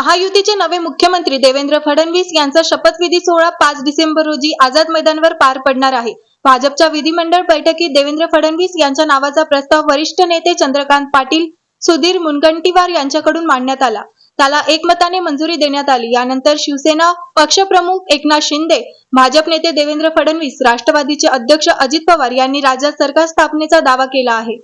महायुतीचे नवे मुख्यमंत्री देवेंद्र फडणवीस यांचा शपथविधी सोहळा 5 डिसेंबर रोजी आझाद मैदानावर पार पडणार आहे। भाजपच्या विधिमंडळ बैठकीत देवेंद्र फडणवीस यांच्या नावाचा प्रस्ताव वरिष्ठ नेते चंद्रकांत पाटील, सुधीर मुनगंटीवार यांच्याकडून मांडण्यात आला। त्याला एकमताने मंजुरी देण्यात आली। यानंतर शिवसेना पक्षप्रमुख एकनाथ शिंदे, भाजप नेते देवेंद्र फडणवीस, राष्ट्रवादीचे अध्यक्ष अजित पवार यांनी राज्यात सरकार स्थापनेचा दावा केला आहे।